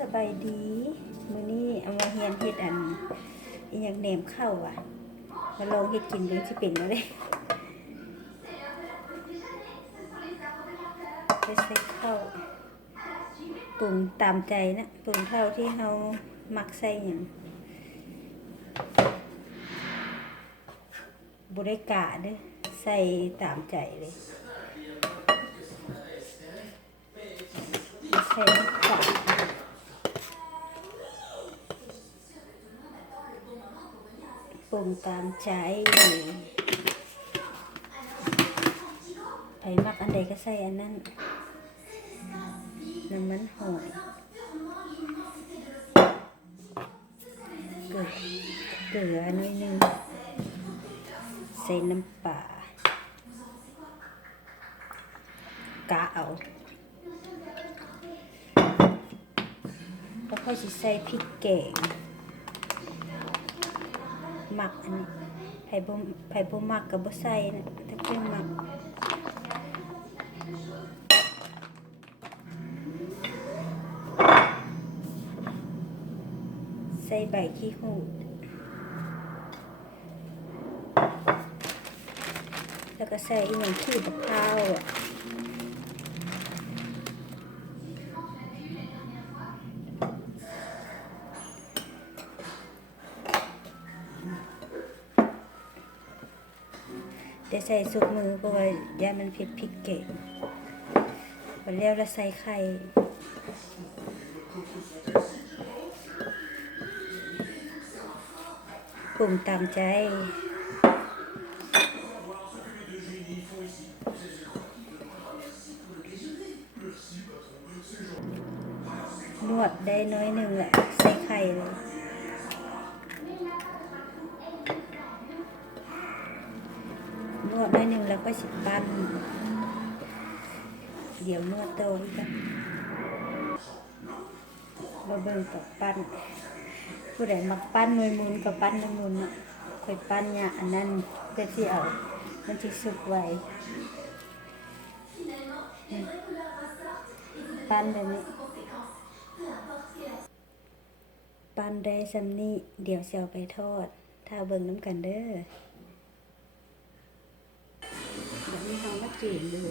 สบายดีมื้อนี้เอามาเฮียนเฮ็ดอันอีหยังแหนมข้าวอะ มาลองเฮ็ดกินเบิ่งสิเป็นบ่เด้ไปใส่ข้าวปรุงตามใจนะปรุงเท่าที่เฮามักใส่หยังบ่ได้กะเด้อใส่ตามใจเลยใส่น้ำตาล ปรุงตามใจไผ่มักอันใดก็ใส่อันนั้นน้ำมันหอยเกลือเกลือน่อยนึงใส่น้ำปลากะเอาแล้วค่อยใส่พริกแกง มักอันนี้ไผ่บ่ไผ่บ่หมักกับบ่ใส่นะเพิ่นหมักใส่ใบขี้หูดแล้วก็ใส่อีหยังขี้บักพร้าวอะ แต่ใส่สุกมือเพราะว่ายามันเผ็ดพริกเก่งวันแล้วเราใส่ไข่ปรุงตามใจนวดได้น้อยหนึ่งแหละใส่ไข่เลย ก็สิปั้นเดี๋ยวนวดโตอีกแล้วมาเบิ่งกับปั้นผู้ใดมักปั้นมวยมุนกับปั้นน้ำมุนอะค่อยปั้นเนี่ยอันนั้นเพื่อที่เอามันจะสุกไวปั้นแบบนี้ปั้นได้ซำนี้เดี๋ยวเสียวไปทอด ถ้าเบิ่งน้ำกันเด้อ นี้เร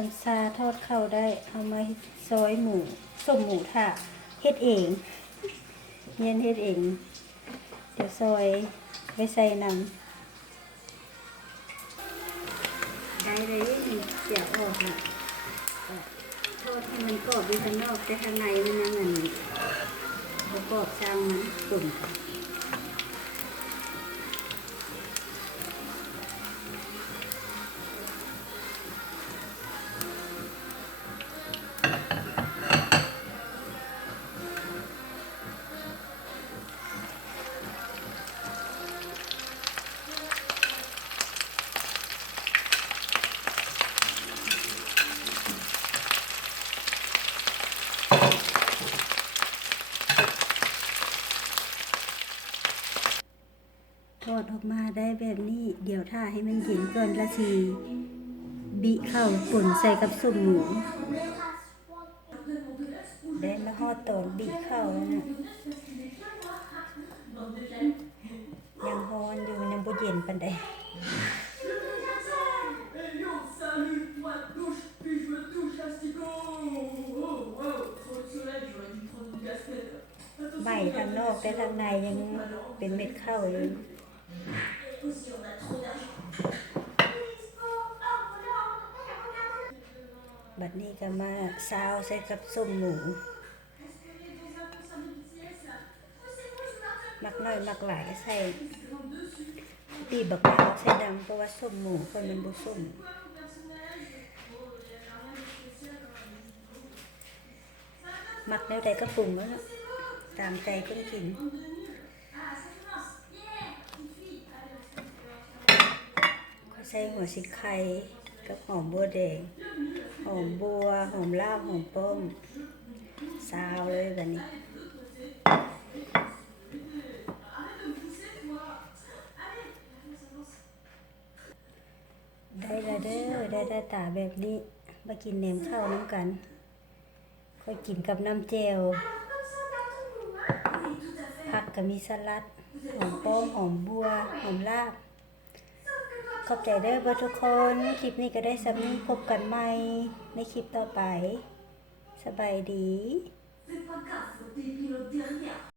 าก็จีนเลยซัมซาทอดเข้าได้เอามาซอยหมูส้มหมูถ่าเฮ็ดเองเรียนเฮ็ดเอง เดี๋ยวซอยไว้ใส่น้ำได้เลยนี่เสียออกนะทอดให้มันกรอบอยู่ข้างนอกแต่ข้างในมันนั่งอันนี้บ่กรอบช่างมันตุ่มค่ะ ออกมาได้แบบนี้ เดี๋ยวถ้าให้มันเย็นก่อนละทีบิเข้าป่นใส่กับสุ่มหมูได้มาฮอดตอนบิเข้าแล้วนะยังฮอนอยู่ยังบ่เย็นปานใดใบทางนอกแต่ทางในยังเป็นเม็ดข้าวอยู่ บัดนี้ก็มาซาวใส่กับส้มหมูมักน้อยมักหลายใส่ปีบักาวใส่ดำเพราะว่าส้มหมูคนมันบ่ส้มมักแนวใดก็ปรุงแล้วเนาะตามใจคนกิน ส่หัวชิไข่กับหอมบัวแดง หอมบัว หอมลาบหอมป้อมซาวเลยแบบนี้ได้และเด้อได้ได้ตาแบบนี้มากินแหนมข้าวน้ำกันค่อยกินกับน้ำเจลผักก็มีสลัด หอมป้อมหอมบัว หอมลาบ ขอบใจเด้อเบอร์ทุกคน คลิปนี้ก็ได้สำนี้พบกันใหม่ในคลิปต่อไป สบายดี